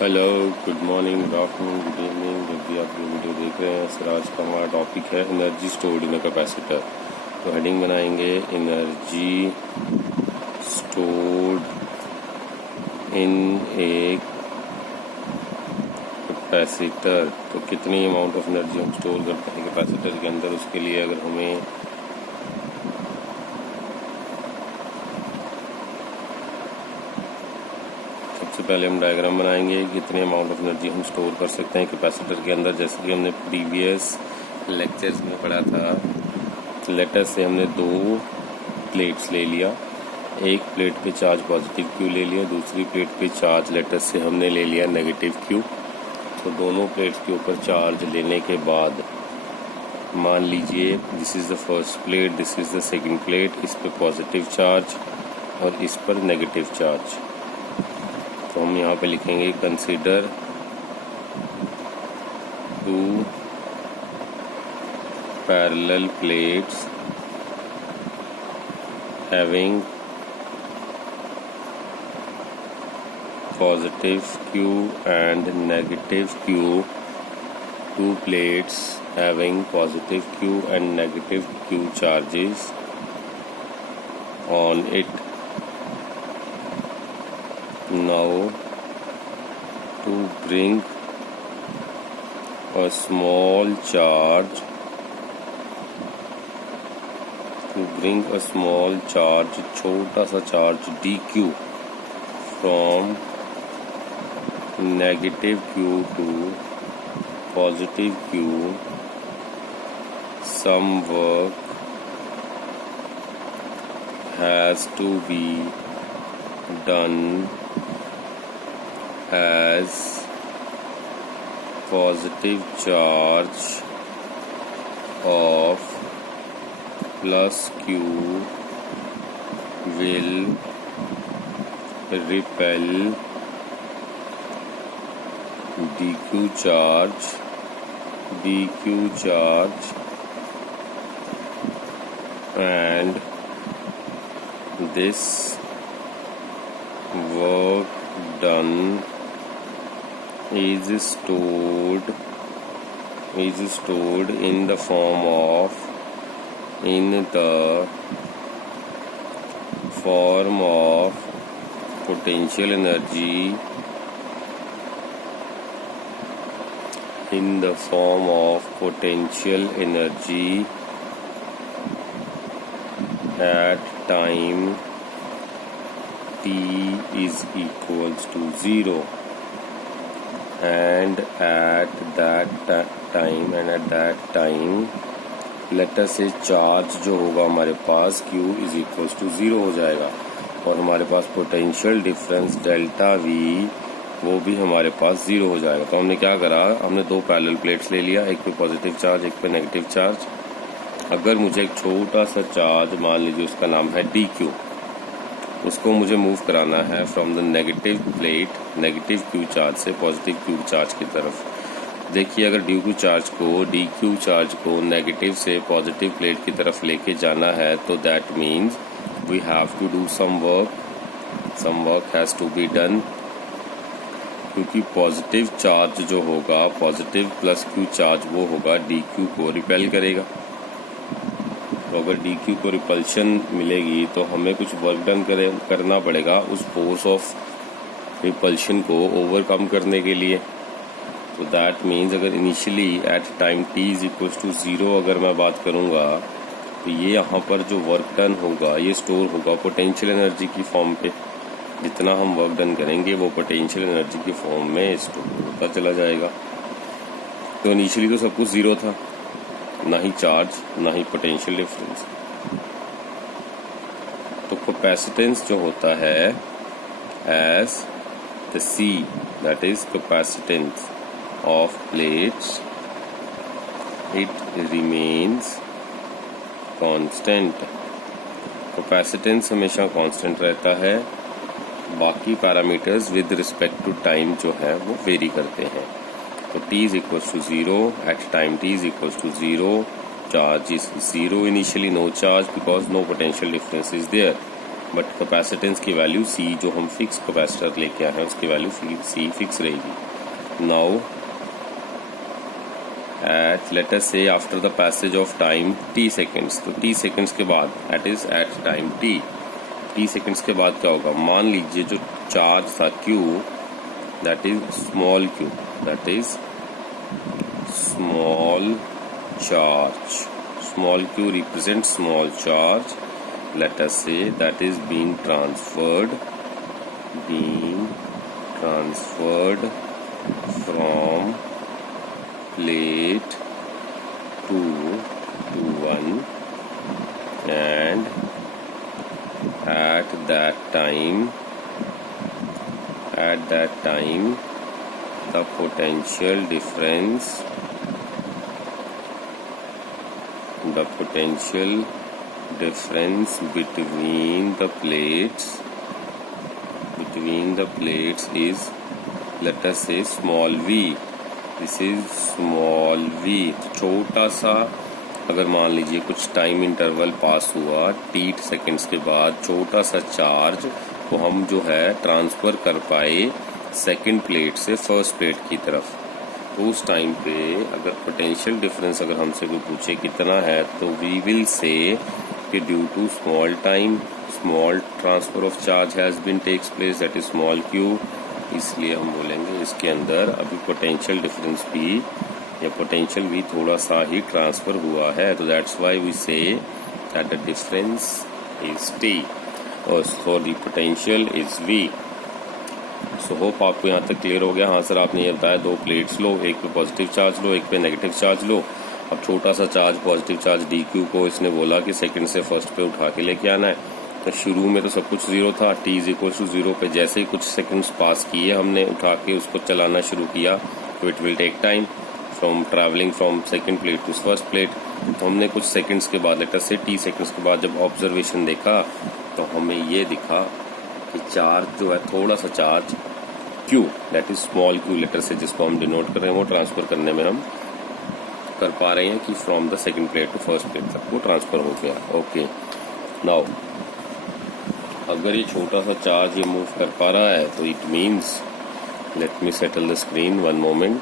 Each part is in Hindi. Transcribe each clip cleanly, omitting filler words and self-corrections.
Hello, good morning, good afternoon, good evening. जब भी आप ये वीडियो देख रहे हैं, सर आज का हमारा टॉपिक है energy stored in a capacitor. तो हेडिंग बनाएंगे energy stored in a capacitor. तो कितनी अमाउंट ऑफ एनर्जी हम स्टोर करते हैं कैपेसिटर के अंदर, उसके लिए अगर हमें सबसे पहले हम डायग्राम बनाएंगे कितने अमाउंट ऑफ एनर्जी हम स्टोर कर सकते हैं कैपेसिटर के अंदर। जैसे कि हमने प्रीवियस लेक्चर्स में पढ़ा था, लेटर से हमने दो प्लेट्स ले लिया। एक प्लेट पे चार्ज पॉजिटिव क्यू ले लिया, दूसरी प्लेट पे चार्ज लेटर से हमने ले लिया नेगेटिव क्यू। तो दोनों प्लेट्स के ऊपर चार्ज लेने के बाद मान लीजिए this is the first plate, this is the second plate, इस पे पॉजिटिव चार्ज और इस पर नेगेटिव चार्ज। तो हम यहाँ पे लिखेंगे consider two parallel plates having positive Q and negative Q, two plates having positive Q and negative Q charges on it. Now to bring a small charge, छोटा सा charge dq from negative Q to positive Q, some work has to be done as positive charge of plus Q will repel dq charge and this work done is stored in the form of potential energy at time t is equals to 0 and at that time later से चार्ज जो होगा हमारे पास Q इज इक्वल्स टू 0 हो जाएगा और हमारे पास पोटेंशियल डिफरेंस डेल्टा V वो भी हमारे पास 0 हो जाएगा। तो हमने क्या करा, हमने दो पैरेलल प्लेट्स ले लिया, एक पे पॉजिटिव चार्ज एक पे नेगेटिव चार्ज। अगर मुझे एक छोटा सा चार्ज मान लीजिए उसका नाम है dq, उसको मुझे मूव कराना है from the negative plate negative Q charge से पॉजिटिव Q चार्ज की तरफ। देखिए अगर dq चार्ज को नेगेटिव से पॉजिटिव प्लेट की तरफ लेके जाना है तो that means we have to do some work has to be done, क्योंकि पॉजिटिव चार्ज जो होगा पॉजिटिव प्लस Q चार्ज वो होगा dq को रिपेल करेगा। तो अगर dq को रिपल्शन मिलेगी तो हमें कुछ वर्क डन करना पड़ेगा उस फोर्स ऑफ रिपल्शन को ओवरकम करने के लिए। तो दैट मीन्स अगर initially at time t is equals to 0 अगर मैं बात करूँगा तो ये यहाँ पर जो वर्क डन होगा ये स्टोर होगा पोटेंशियल एनर्जी की फॉर्म पे। जितना हम वर्क डन करेंगे वो पोटेंशियल एनर्जी की फॉर्म में स्टोर होता चला जाएगा। तो इनिशियली तो सब कुछ 0 था, ना ही चार्ज ना ही पोटेंशियल डिफरेंस। तो कैपेसिटेंस जो होता है as the C, that is capacitance of plates, it remains constant. Capacitance हमेशा कांस्टेंट रहता है, बाकी parameters with respect to time जो है वो वेरी करते हैं। तो t is equals to 0 at time t is equals to 0, charge is 0 initially, no charge because no potential difference is there. But capacitance की वैल्यू C जो हम फिक्स कैपेसिटर लेके आए हैं उसकी वैल्यू C फिक्स रहेगी। Now at let us say after the passage of time t seconds, तो t सेकेंड्स के बाद at is at time t seconds के बाद क्या होगा, मान लीजिए जो चार्ज था Q that is small q, that is small charge, small q represent small charge, let us say that is being transferred from plate 2 to 1, and at that time the potential difference between the plates is let us say small v, this is small v। तो छोटा सा अगर मान लीजिए कुछ टाइम इंटरवल पास हुआ t सेकेंड्स के बाद, छोटा सा चार्ज को हम जो है ट्रांसफर कर पाए सेकंड प्लेट से फर्स्ट प्लेट की तरफ, तो उस टाइम पे अगर पोटेंशियल डिफरेंस अगर हमसे कोई पूछे कितना है तो वी विल से कि due to small time small transfer of charge has been takes place that is small q, इसलिए हम बोलेंगे इसके अंदर अभी पोटेंशियल डिफरेंस भी या पोटेंशियल भी थोड़ा सा ही ट्रांसफर हुआ है, तो that's why we say that the difference is t और so the potential is v। So hope आपको यहाँ तक क्लियर हो गया। हाँ सर आपने ये बताया दो प्लेट्स लो, एक पे पॉजिटिव चार्ज लो एक पे नेगेटिव चार्ज लो। अब छोटा सा चार्ज पॉजिटिव चार्ज dq को इसने बोला कि सेकंड से फर्स्ट पे उठा के लेके आना है, तो शुरू में तो सब कुछ जीरो था, t इज इक्वल टू 0 पे जैसे ही कुछ सेकंड्स पास किए हमने उठा के उसको चलाना शुरू किया तो it will take time from travelling from second plate to first plate. तो हमने कुछ सेकंड्स के बाद लेटर से t सेकंड्स के बाद जब ऑब्जर्वेशन देखा तो हमें ये दिखा कि चार्ज जो है थोड़ा सा charge q that is small q later से जिसको हम डिनोट कर रहे हैं वो ट्रांसफर करने में हम कर पा रहे हैं कि from the second plate to first plate तक वो ट्रांसफर हो गया। ओके नाउ अगर ये छोटा सा चार्ज ये मूव कर पा रहा है तो it means late me settle the screen one moment.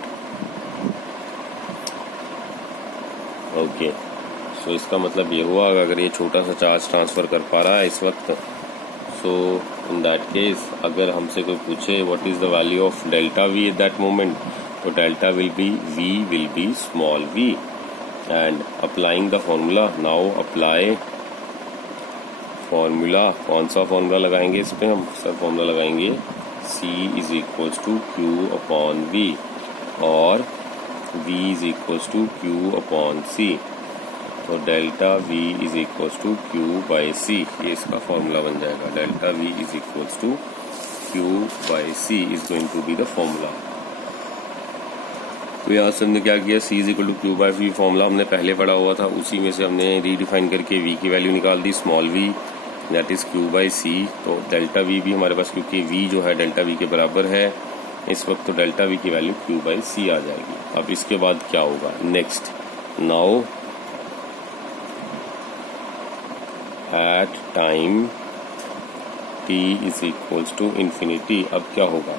Okay so इसका मतलब ये हुआ अगर ये छोटा सा चार्ज ट्रांसफर कर पा रहा है इस वक्त, सो इन दैट केस अगर हमसे कोई पूछे what is the value of delta v at that moment, तो delta will be small v and applying the formula. Now apply formula, कौन सा फॉर्मूला लगाएंगे इस पे हम सर फॉर्मूला लगाएंगे c is equals to q upon v और v is equals to q upon c, तो delta v is equals to q by c, ये इसका फॉर्मूला बन जाएगा। Delta v is equals to q by c is going to be the formula. तो यहाँ से हमने क्या किया, c is equal to q by v formula हमने पहले पढ़ा हुआ था, उसी में से हमने रीडिफाइन करके v की वैल्यू निकाल the small v that is q by c। तो डेल्टा v भी हमारे पास क्योंकि v जो है डेल्टा v के बराबर है इस वक्त, तो डेल्टा v की वैल्यू q बाई c आ जाएगी। अब इसके बाद क्या होगा next, now at time t is equals to infinity. अब क्या होगा,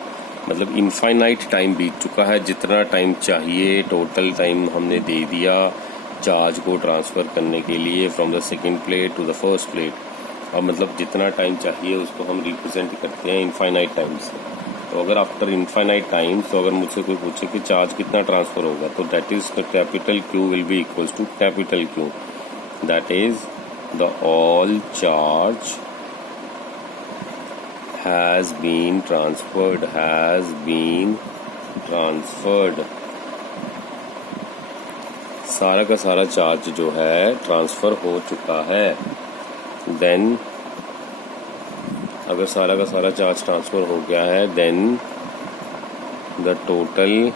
मतलब इनफाइनाइट टाइम बीत चुका है, जितना टाइम चाहिए टोटल टाइम हमने दे दिया चार्ज को ट्रांसफर करने के लिए from the second plate to the first plate. अब मतलब जितना टाइम चाहिए उसको हम रिप्रेजेंट करते हैं इनफाइनाइट टाइम से। तो अगर आफ्टर इनफाइनाइट टाइम तो अगर मुझसे कोई पूछे कि चार्ज कितना ट्रांसफर होगा, तो that is capital Q will be equals to capital Q, that is the all charge has been transferred सारा का सारा चार्ज जो है ट्रांसफर हो चुका है। देन अगर सारा का सारा चार्ज ट्रांसफर हो गया है then the total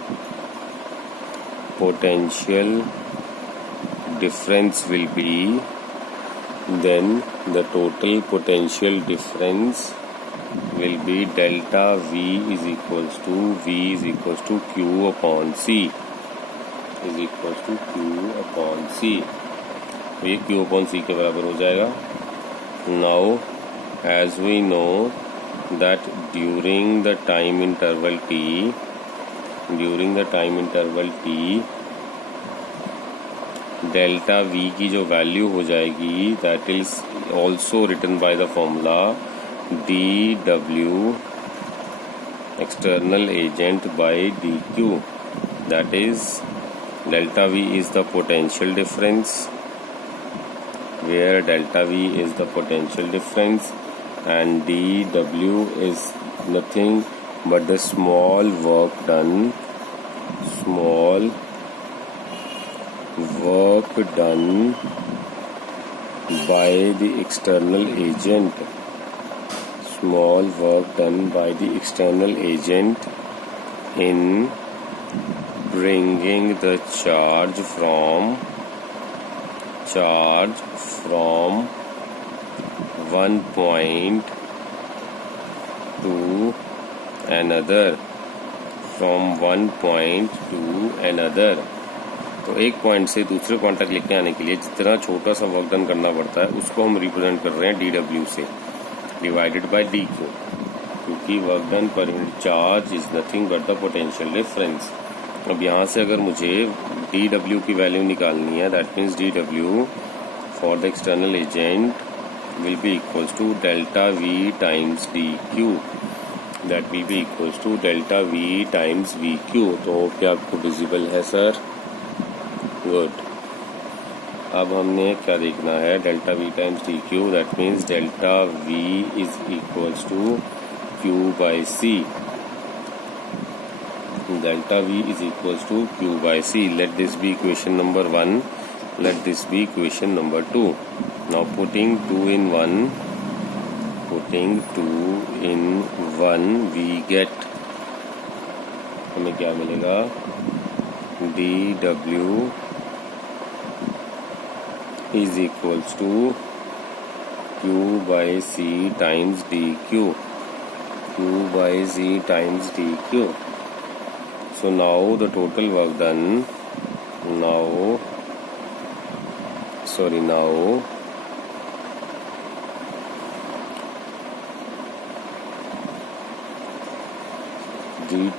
potential difference will be then the total potential difference will be delta v is equals to q upon c is equals to q upon c, तो ये q upon c के बराबर हो जाएगा। now as we know that during the time interval t, delta v की जो वैल्यू हो जाएगी that is also written by the formula dw external agent by dq, that is delta v is the potential difference, where delta v is the potential difference and dw is nothing but the small work done by the external agent, in bringing the charge from one point to another, तो एक पॉइंट से दूसरे पॉइंट तक लेके आने के लिए जितना छोटा सा वर्क डन करना पड़ता है उसको हम रिप्रेजेंट कर रहे हैं dw से डिवाइडेड बाय dq, क्योंकि work done per unit charge is nothing but the potential difference. अब यहाँ से अगर मुझे dw की वैल्यू निकालनी है, that means dw for the external agent will be equals to delta v times dq, that will be equals to delta v times vq। तो क्या आपको विजिबल है सर? गुड। अब हमने क्या देखना है, delta v times dq, that means delta v is equals to q by c, delta v is equals to q by c। Let this be equation number 1, let this be equation number 2। Now putting 2 in 1 we get, हमें क्या मिलेगा, dw is equals to q by c times dq, so now the total work done,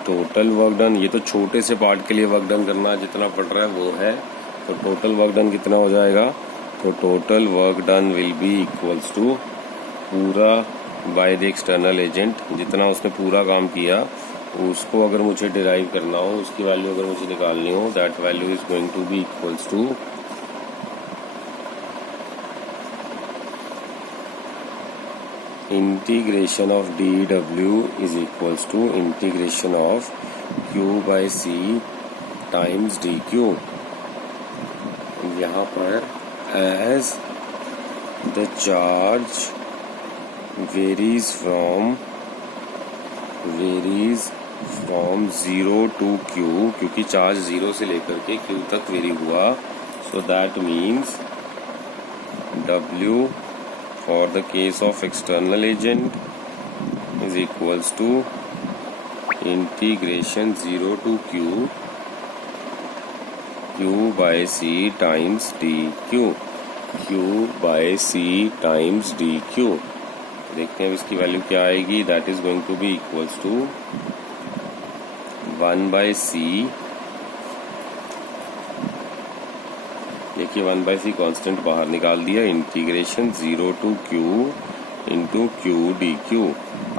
total work done, ये तो छोटे से पार्ट के लिए वर्क डन करना जितना पड़ रहा है वो है, तो टोटल वर्क डन कितना हो जाएगा, तो total work done will be equals to पूरा बाय द एक्सटर्नल एजेंट, जितना उसने पूरा काम किया उसको अगर मुझे डिराइव करना हो, उसकी वैल्यू अगर मुझे निकालनी हो, that value is going to be equals to integration of dw is equals to integration of q by c times dq। यहाँ पर as the charge varies from 0 to q, क्योंकि चार्ज 0 से लेकर के q तक वेरी हुआ, so that means w for the case of external agent is equals to integration 0 to q by c times dq, देखते हैं अब इसकी वैल्यू क्या आएगी, that is going to be equals to 1 by c, देखिए 1 बाई c कॉन्स्टेंट बाहर निकाल दिया, integration 0 to q into q dq।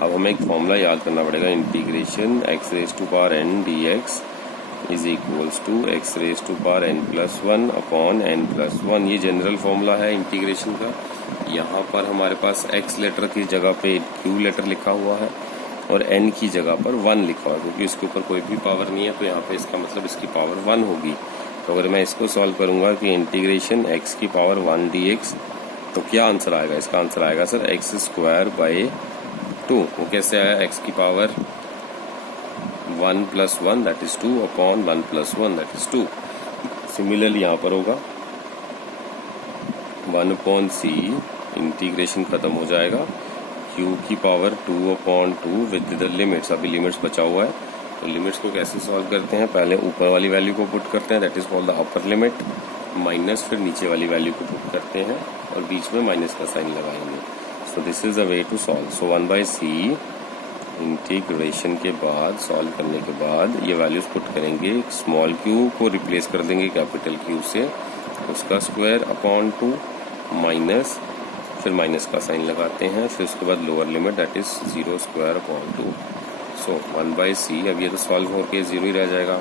अब हमें एक फॉर्मूला याद करना पड़ेगा, integration x raise to power n dx is equals to x raise to power n+1 upon n+1। ये जनरल फॉर्मूला है इंटीग्रेशन का। यहाँ पर हमारे पास x लेटर की जगह पे q लेटर लिखा हुआ है और n की जगह पर 1 लिखा हुआ है, क्योंकि इसके ऊपर कोई भी पावर नहीं है, तो यहाँ पे इसका मतलब इसकी पावर 1 होगी। तो अगर मैं इसको सॉल्व करूँगा कि इंटीग्रेशन x की पावर 1 dx, तो क्या आंसर आएगा, इसका आंसर आएगा सर x² बाई 2। वो कैसे आया, x की power 1+1 that is 2 upon 1+1 that is 2। Similarly यहाँ पर होगा 1/c, इंटीग्रेशन खत्म हो जाएगा, q की पावर 2/2 विद द लिमिट्स, अभी लिमिट्स बचा हुआ है, तो लिमिट्स को कैसे सॉल्व करते हैं, पहले ऊपर वाली वैल्यू को पुट करते हैं, that is called the upper limit, minus फिर नीचे वाली वैल्यू को पुट करते हैं और बीच में माइनस का साइन लगाएंगे। So this is the way to solve. So 1/c integration के बाद, सॉल्व करने के बाद ये वैल्यूज पुट करेंगे. स्मॉल क्यू को रिप्लेस कर देंगे कैपिटल क्यू से, उसका स्क्वायर अपॉन 2 माइनस, फिर माइनस का साइन लगाते हैं, फिर उसके बाद lower limit that is 0 square upon 2. So 1/c, अब ये तो सॉल्व होकर 0 ही रह जाएगा.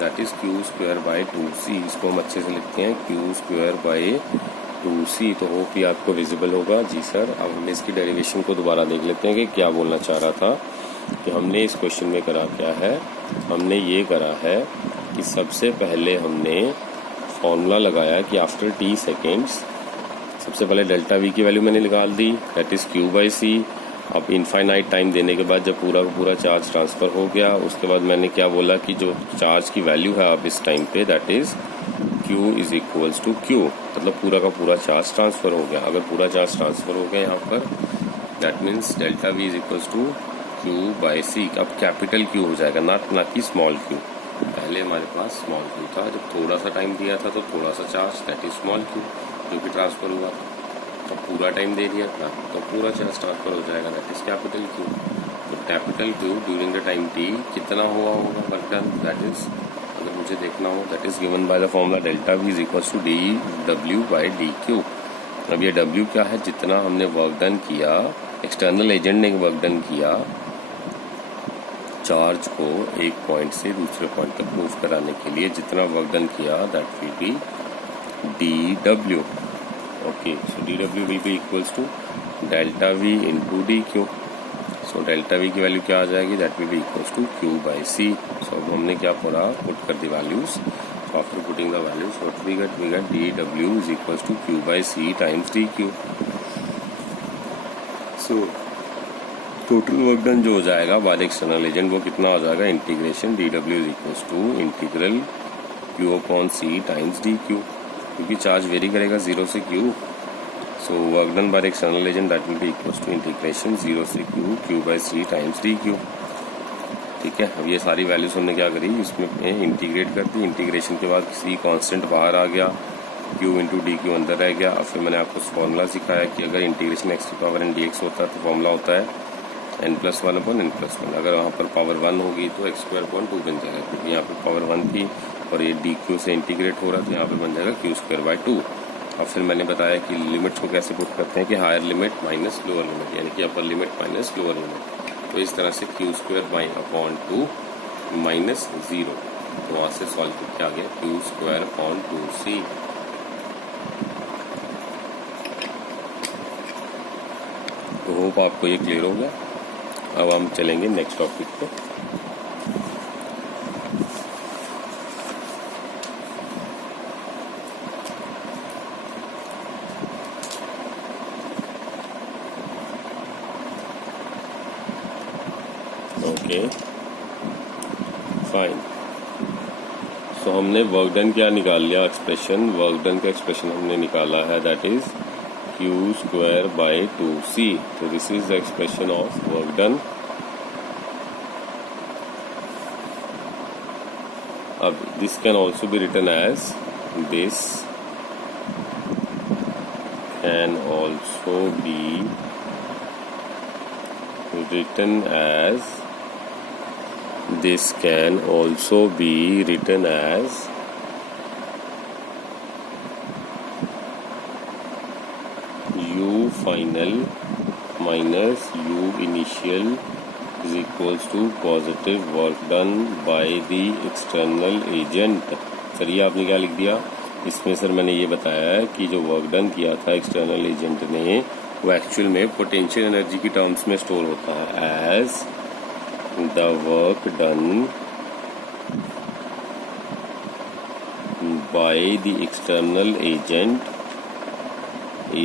That is Q square by 2c. इसको हम अच्छे से लिखते हैं क्यू स्क्वायर बाई 2c. तो होप ये आपको विजिबल होगा. जी सर. अब हम इसकी डेरिवेशन को दोबारा देख लेते हैं कि क्या बोलना चाह रहा था. कि हमने इस क्वेश्चन में करा क्या है, हमने ये करा है कि सबसे पहले हमने फॉर्मूला लगाया कि आफ्टर t सेकेंड्स, सबसे पहले डेल्टा v की वैल्यू मैंने निकाल दी, that is q by c. अब इनफाइनाइट टाइम देने के बाद जब पूरा का पूरा चार्ज ट्रांसफर हो गया, उसके बाद मैंने क्या बोला कि जो चार्ज की वैल्यू है अब इस टाइम पे, that is q is equals to q. मतलब पूरा का पूरा चार्ज ट्रांसफर हो गया. अगर पूरा चार्ज ट्रांसफर हो गया यहाँ पर, that means delta v is equals to q by c. अब कैपिटल Q हो जाएगा, ना कि स्मॉल q. पहले हमारे पास स्मॉल q था, जब थोड़ा सा टाइम दिया था तो थोड़ा सा charge, that is small q, जो कि ट्रांसफर हुआ. तो पूरा टाइम दे दिया था तो पूरा चार्ज ट्रांसफर हो जाएगा, दैट इज कैपिटल Q. तो capital Q during the time t कितना हुआ होगा वर्क डन, दैट इज, अगर मुझे देखना हो, that is given by the formula delta v is equal to dw by dq. अब ये w क्या है, जितना हमने वर्क डन किया, एक्सटर्नल एजेंट ने वर्क डन किया चार्ज को एक पॉइंट से दूसरे पॉइंट तक मूव कराने के लिए, जितना वर्क डन किया, that will be dw. Okay, so dw will be equals to delta v into dq. So delta v की वैल्यू क्या आ जाएगी, that will be equals to q by c. So अब हमने क्या पूरा पुट कर दी values. So after putting the values what we get dw is equals to q by c times dq. So total work done जो हो जाएगा बाय एक्सटर्नल एजेंट, वो कितना हो जाएगा, integration dw is equals to integral q upon c times dq. क्योंकि चार्ज वेरी करेगा 0 से q. So work done by external agent that will be equals to integration 0 से q by c times dq. ठीक है. अब ये सारी वैल्यूज हमने क्या करी, इसमें इंटीग्रेट कर दी. इंटीग्रेशन के बाद c कांस्टेंट बाहर आ गया, q इंटू dq अंदर रह गया. अब फिर मैंने आपको फॉर्मूला सिखाया कि अगर इंटीग्रेशन x की पावर n dx होता है तो फॉर्मूला होता है n+1 अपॉन n+1. अगर वहाँ पर पावर 1 होगी तो x स्क्वायर अपॉन 2 बन जाएगा, क्योंकि यहाँ पर पावर 1 थी और ये dq से इंटीग्रेट हो रहा है तो यहाँ पे बन जाएगा q स्क्वायर बाई 2. और फिर मैंने बताया कि लिमिट्स को कैसे पुट करते हैं कि higher limit minus lower limit, यानी कि upper limit minus lower limit. तो इस तरह से q square by upon 2 minus 0. तो वहाँ से सॉल्व करके आ गया q स्क्वायर अपॉन 2c. तो होप आपको ये क्लियर हो गया. अब हम चलेंगे नेक्स्ट टॉपिक पे. Okay fine. सो हमने वर्क डन क्या निकाल लिया, एक्सप्रेशन. वर्क डन का एक्सप्रेशन हमने निकाला है, that is q square by 2c. तो this is the expression of work done. अब this can also be written as, this can also be written as, this can also be written as u final minus u initial is equals to positive work done by the external agent. Sir ये आपने क्या लिख दिया, इसमें सर मैंने ये बताया है कि जो वर्क डन किया था एक्सटर्नल एजेंट ने, वो एक्चुअल में पोटेंशियल एनर्जी की टर्म्स में स्टोर होता है as the work done by the external agent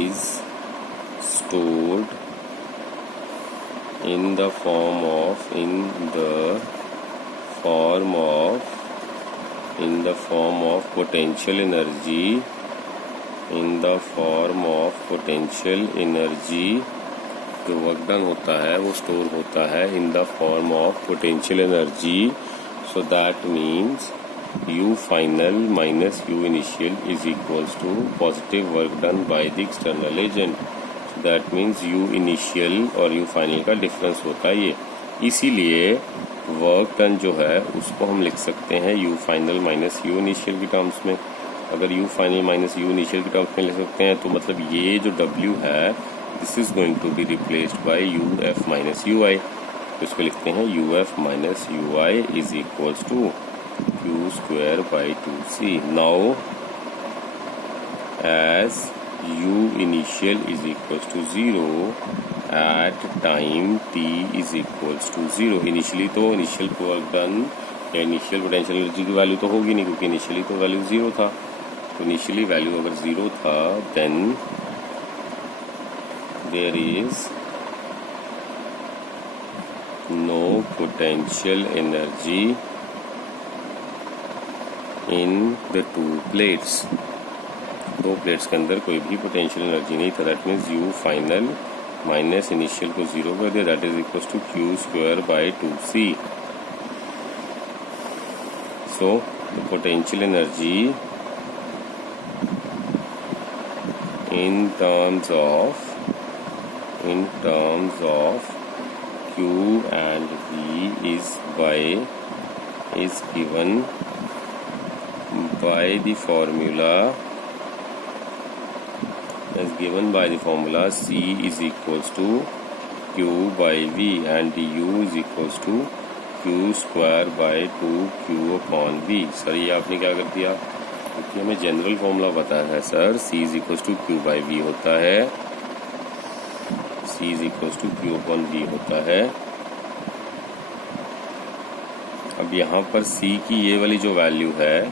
is stored in the form of potential energy, जो वर्क डन होता है वो स्टोर होता है in the form of potential energy. So that means u final minus u initial is equals to positive work done by the external agent. That means you initial और यू फाइनल का डिफरेंस होता है ये। इसीलिए वर्क डन जो है उसको हम लिख सकते हैं you final minus you initial की टर्म्स में। अगर you final minus you initial की टर्म्स में लिख सकते हैं तो मतलब ये जो W है this is going to be replaced by U F minus U I. तो इसको लिखते हैं U F minus U I is equals to Q square by 2c। Now as u initial is equals to 0 at time t is equals to 0। Initially तो इनिशियल वर्क डन या इनिशियल पोटेंशियल एनर्जी की वैल्यू तो होगी नहीं क्योंकि इनिशियली तो वैल्यू 0 था। तो इनिशियली वैल्यू अगर 0 था then there is no potential energy in the two plates. दो प्लेट्स के अंदर कोई भी पोटेंशियल एनर्जी नहीं था। That means U final minus initial को 0 कर दिया that is equal to Q square by 2c। So the potential energy in terms of Q and V is given by the formula C is equals to Q by V and du is equals to Q square by 2Q upon V। Sir ये आपने क्या कर दिया क्योंकि हमें जनरल फॉर्मूला पता है sir C is equal to Q by V होता है। C is equal to Q upon V होता है। अब यहाँ पर C की ये वाली जो वैल्यू है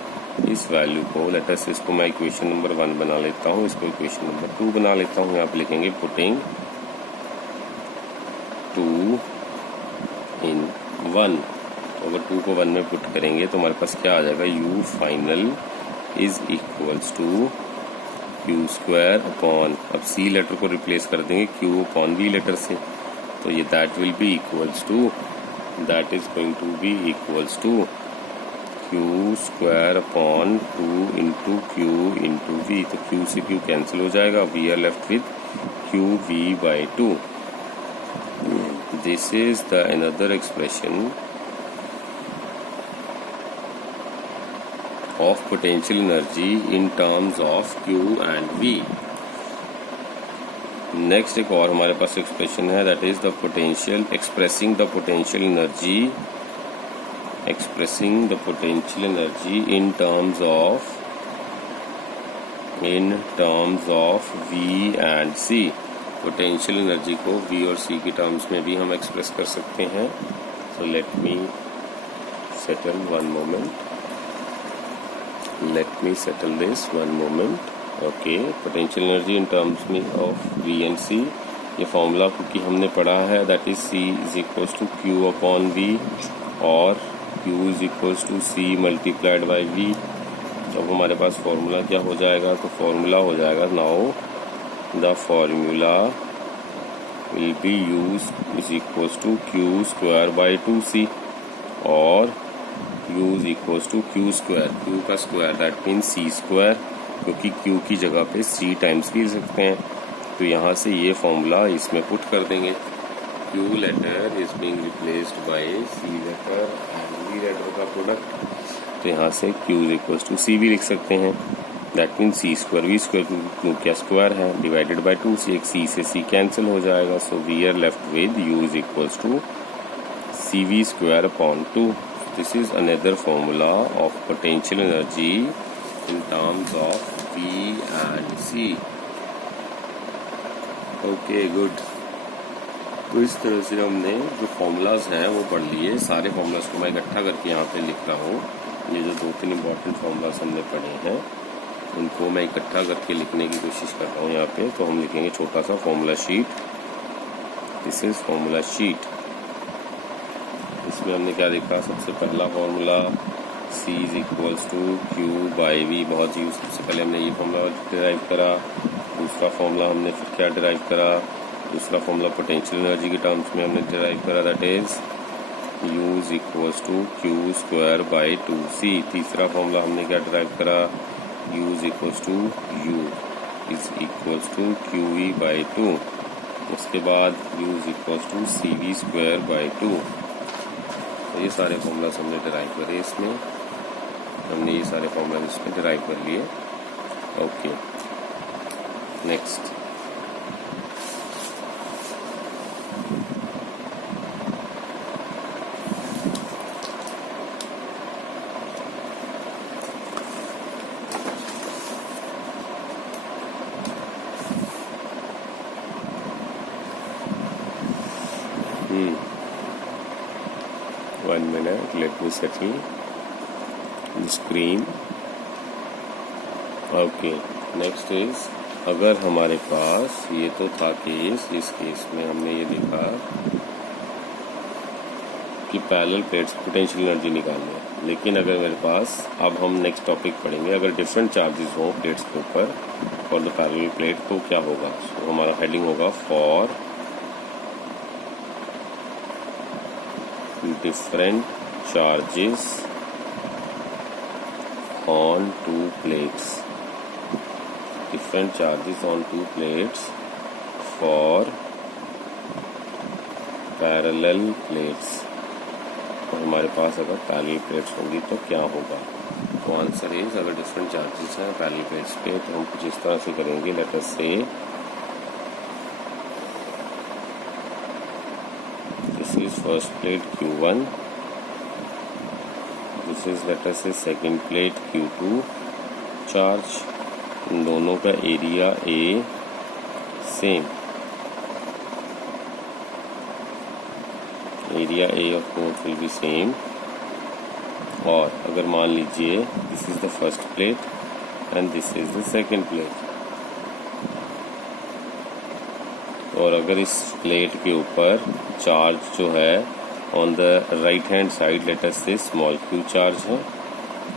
इस वैल्यू को लेट अस इसको मैं इक्वेशन नंबर 1 बना लेता हूँ, इसको इक्वेशन नंबर 2 बना लेता हूँ। यहाँ पे लिखेंगे पुटिंग 2 in 1। तो अगर 2 को 1 में पुट करेंगे तो हमारे पास क्या आ जाएगा U final is equals to Q square upon, अब सी लेटर को रिप्लेस कर देंगे क्यू अपॉन वी लेटर से, तो ये that will be equals to that is going to be equals to Q square upon 2 into Q into V. तो क्यू से क्यू कैंसिल हो जाएगा, we are left with Q V by 2। This is the another expression of potential energy in terms of Q and V। Next एक और हमारे पास एक्सप्रेशन है that is the potential expressing the potential energy in terms of V and C। Potential energy को V और C की टर्म्स में भी हम एक्सप्रेस कर सकते हैं। So let me settle this one moment। Okay, potential energy in terms में ऑफ V एंड C, ये फॉर्मूला क्योंकि हमने पढ़ा है that is C is equals to Q upon V और Q is equals to C multiplied by V। अब हमारे पास फॉर्मूला क्या हो जाएगा, तो फॉर्मूला हो जाएगा now the formula will be U is equals to Q square by 2C और U is equals to Q square, Q का square that means C square, क्योंकि Q की जगह पे C टाइम्स भी सकते हैं। तो यहाँ से ये फॉर्मूला इसमें पुट कर देंगे। Q letter is being replaced by C letter and V letter का प्रोडक्ट, तो यहाँ से Q is equals to C भी लिख सकते हैं that means C square V square, क्यों क्या स्क्वायर है डिवाइडेड बाय 2 C, एक C से C कैंसिल हो जाएगा। So we are left with U is equals to CV square upon 2। This is another formula of potential energy in terms of V and C। Okay, good। तो इस तरह से हमने जो फॉर्मूलाज हैं वो पढ़ लिए। सारे फॉर्मूलाज को मैं इकट्ठा करके यहाँ पे लिख रहा हूँ। ये जो 2-3 इम्पॉर्टेंट फॉर्मूलाज हमने पढ़े हैं उनको मैं इकट्ठा करके लिखने की कोशिश कर रहा हूँ यहाँ पे। तो हम लिखेंगे छोटा सा formula sheet. This is formula sheet. इसमें हमने क्या देखा, सबसे पहला formula C is equals to Q by V, बहुत ही सबसे पहले हमने ये फॉर्मूला डिराइव करा। दूसरा फॉर्मूला हमने फिर क्या डिराइव करा, दूसरा फॉर्मूला पोटेंशियल एनर्जी के टर्म्स में हमने डिराइव करा that is U is equals to Q square by 2C। तीसरा फॉर्मूला हमने क्या डिराइव करा, U is equals to U is equals to QE/2। उसके बाद U is equals to CV²/2। तो ये सारे फॉर्मूलाज हमने डिराइव करे, इसमें हमने ये सारे फॉर्मूलाज इसमें डिराइव कर लिए। Okay, next one minute, let me settle the screen. Okay, next is, अगर हमारे पास ये तो था केस, इस केस में हमने ये देखा कि पैरेलल प्लेट्स पोटेंशियल एनर्जी निकालनी है। लेकिन अगर मेरे पास, अब हम नेक्स्ट टॉपिक पढ़ेंगे, अगर डिफरेंट चार्जेस हो प्लेट्स के ऊपर फॉर द पैरेलल प्लेट तो क्या होगा। तो हमारा हेडिंग होगा for different charges on two plates, different charges on two plates for parallel plates। और हमारे पास अगर पैरेलल प्लेट्स होंगी तो क्या होगा। तो आंसर इज, अगर डिफरेंट चार्जेस हैं पैरेलल प्लेट्स पे तो हम कुछ इस तरह से करेंगे। लेट अस से is first plate Q1, this is let us say second plate Q2 charge। इन दोनों का area A same, area A of both will be same. और अगर मान लीजिए this is the first plate and this is the second plate, और अगर इस प्लेट के ऊपर चार्ज जो है on the right hand side late us से स्मॉल q चार्ज है।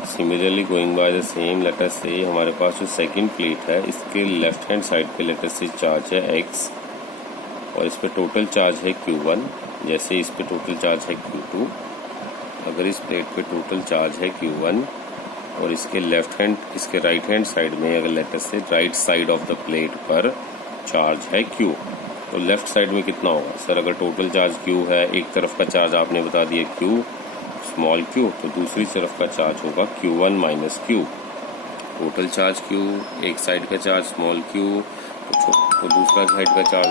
Similarly going by the same, late us से हमारे पास जो सेकंड प्लेट है इसके लेफ्ट हैंड साइड पे लेट अस से चार्ज है x, और इस पे टोटल चार्ज है Q1, जैसे इस पे टोटल चार्ज है Q2। अगर इस प्लेट पे टोटल चार्ज है Q1 और इसके लेफ्ट हैंड, इसके राइट हैंड साइड में अगर लेट अस से right side of the plate पर चार्ज है Q, तो लेफ्ट साइड में कितना होगा। सर अगर टोटल चार्ज Q है, एक तरफ का चार्ज आपने बता दिया Q स्मॉल q, तो दूसरी तरफ का चार्ज होगा Q1 minus Q। Total charge Q, एक साइड का चार्ज स्मॉल q, तो दूसरा साइड का चार्ज